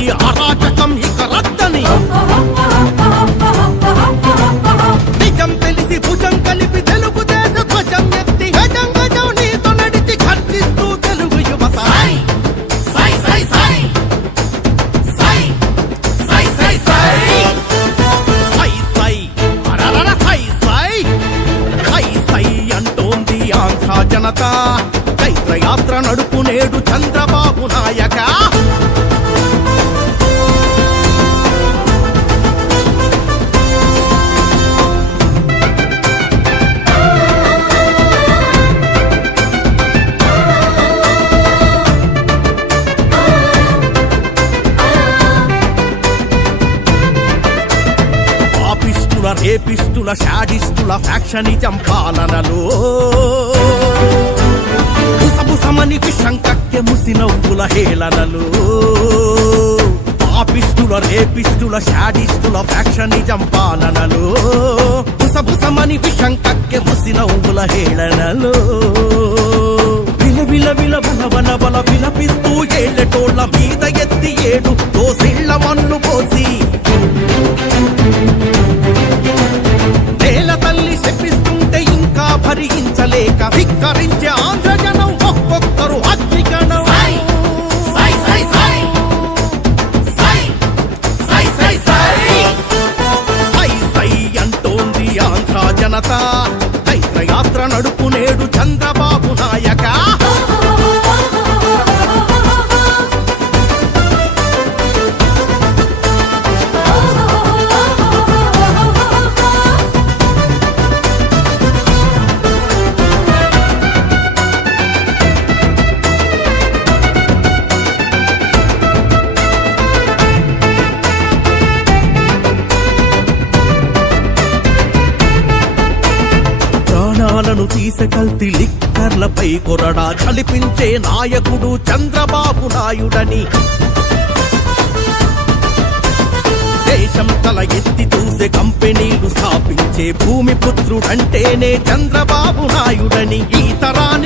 ఈ అరాచకం ఇక రద్దని నిజం తెలిసి భుజం కలిపి తెలుగు దేశ ధ్వజం ఎత్తి గజం గజం నీతో నడిచి ఖర్చిస్తూ తెలుగు యువత సై సై సై సై సై సై సై సై సై అరరర సై సై సై సై అంటోంది ఆంధ్ర జనత చైత్రయాత్ర నడుపు నేడు చంద్రబాబు నాయక రేపిస్టుల షాడిస్టుల ఫ్యాక్షనిజం పాలనలో బుసబుసమని విషం కక్కె ముసి నవ్వుల హేళనలు పాపిస్టుల రేపిస్టుల షాడిస్టుల ఫ్యాక్షనిజం పాలనలో బుసబుసమని విషం కక్కె ముసి నవ్వుల హేళనలు విల విల బల బల బల విలపిస్తూ ఏళ్ళటోళ్ళ మీద ఎత్తి ఏడు దోసిళ్ల మన్ను పోసి నేల తల్లి శపిస్తుంటే ఇంకా భరించలేక ధిక్కరించే ఆంధ్రజనం ఒక్కొక్కరు అగ్నిగణం సై సై సై సై సై సై సై సై అంటోంది ఆంధ్ర జనత చైత్రయాత్ర నడుపు నేడు చంద్రబాబు నాయక ప్రాణాలను తీసే కల్తీ లిక్కర్లపై కొరడా చలిపించే నాయకుడు చంద్రబాబు నాయుడని దేశం తల ఎత్తి చూసే కంపెనీలు స్థాపించే భూమి పుత్రుడంటేనే చంద్రబాబు నాయుడని ఈ తరాన్ని